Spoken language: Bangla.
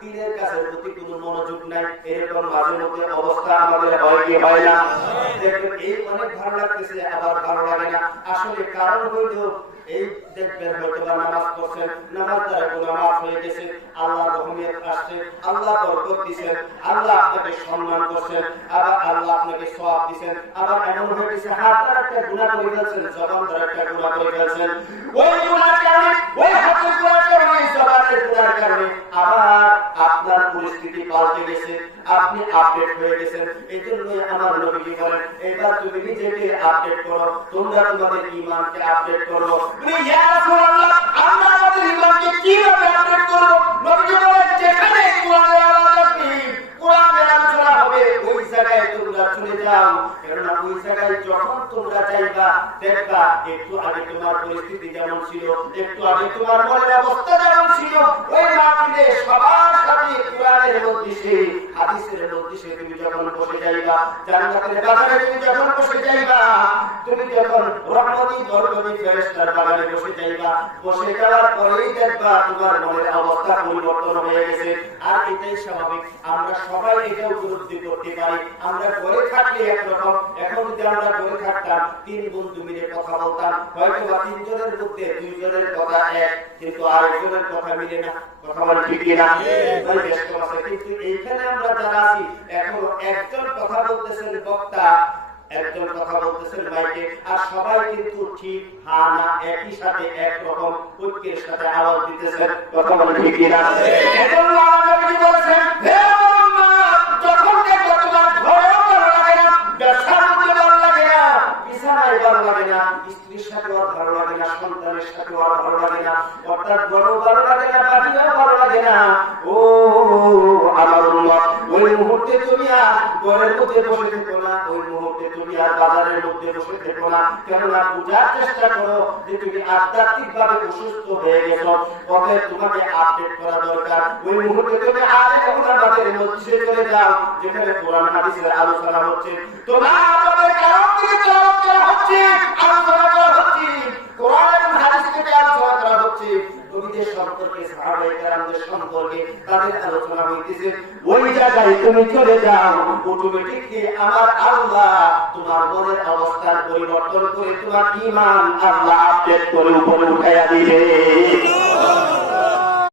দিনের কাজের প্রতি কোনো মনোযোগ নাই, এরকম মাঝে মধ্যে অবস্থা আমাদের হয় কি হয় না? দেখবেন এই অনেক ভালো লাগতেছে, আবার ভালো লাগে না। আসলে কারণ হইল এই দেখবেন হয়তো নামাজ পড়ছেন, নামাজ দ্বারা গুনাহ মাফ হয়ে গেছে, আল্লাহ রহমত আসছে, আল্লাহ বরকত দিবেন, আল্লাহ আপনাকে সম্মান করছেন, আবার আল্লাহ আপনাকে সওয়াব দিবেন। আবার এমন হয়ে গেছে হাত দ্বারা একটা গুনাহ করে ফেলছেন, জবান দ্বারা একটা গুনাহ করে ফেলছেন, ওই গুনাহের কারণে, ওই হাতের গুনাহের কারণে, জবানের গুনাহের কারণে আবার আপনার পরিস্থিতি পাল্টে গেছে, আপনি আপডেট হয়ে গেছেন। এই জন্যই আমার নবীজি বলেন, এবার তুমি নিজেকে আপডেট করো, তোমরা তোমাদের ঈমানকে আপডেট করো। ইয়া রাসূলুল্লাহ, আমরা আমাদের ঈমানকে কিভাবে আপডেট করব? নবীজি বলেন, যেখানে কোরআনের আওয়াজ আসবে, কোরআনের আলোচনা হবে, ওই জায়গায় তোমরা চলে যাও। কারণ ওই জায়গায় যখন তোমরা যাইবা, দেখবা একটু আগে তোমার পরিস্থিতি যেমন ছিল, একটু আগে তোমার মনের অবস্থা যেমন ছিল, ওই মাহফিলে সবার সাথে কোরআনের মধ্যে, হাদিসের মধ্যে তুমি যখন বসে যাইবা, জান্নাতের বাগানে তুমি যখন বসে যাইবা, তুমি যখন রহমতি বরকতি ফেরেশতার বাগানে বসে যাইবা, বসে যাওয়ার পরেই দেখবা তোমার মনের অবস্থা পরিবর্তন হয়ে গেছে। আর এটাই স্বাভাবিক, আমরা সবাই এটা উপলব্ধি করতে পারি। আমরা ঘরে থাকলে একরকম, এখন যদি আমরা ঘরে থাকতাম, তিন বন্ধু মিলে কথা বলতাম, হয়তো বা তিনজনের মধ্যে দুইজনের কথা এক, কিন্তু আরেকজনের কথা মিলে না। কথা বলে ঠিক কিনা? কিন্তু এইখানে আমরা যারা আছি, এখন একজন কথা বলতেছেন বক্তা, একজন কথা বলতেছেন মাইকে, আর সবাই কিন্তু ঠিক হা না একই সাথে একরকম ঐক্যের সাথে আওয়াজ দিতেছেন। কথা বলে ঠিক কিনা? এজন্য নবী বলেছেন, হে উম্মাত, যখন দেখো তোমার ঘরেও ভালো লাগে না, ব্যবসার মধ্যে ভালো লাগে না, বিছানায় ভালো লাগে না, স্ত্রীর সাথে আর ভালো লাগে না, সন্তানের সাথে আর ভালো লাগে না, অর্থাৎ বড় ভালো লাগে না, বাড়িও ভালো লাগে না, ও আমার উম্মত, ওই মুহূর্তে তুমি আর ঘরের মধ্যে বসে থেকো না, ওই মুহূর্তে তুমি আর বাজারের মধ্যে বসে থেকো না। কেননা বুঝার চেষ্টা করো যে তুমি আধ্যাত্মিক ভাবে অসুস্থ হয়ে গেছো, অতএব তোমাকে আপডেট করা দরকার। ওই মুহূর্তে তুমি আরেক বাজারের মধ্যে চলে যাও, যেখানে কোরআন হাদিসের আলোচনা হচ্ছে, তোমার আমাদের কারণ থেকে চলা হচ্ছে, আলোচনা করা হচ্ছে, কোরআন এবং হাদিস থেকে আলোচনা করা হচ্ছে, নবীদের সম্পর্কে, সাহাবায়ে কেরামদের সম্পর্কে তাদের আলোচনা হইতেছে। ওই জায়গায় তুমি চলে যাও, অটোমেটিকলি আমার আল্লাহ তোমার মনের অবস্থার পরিবর্তন করে তোমার ঈমান আল্লাহ আপডেট করে উপরে উঠাইয়া দিবে।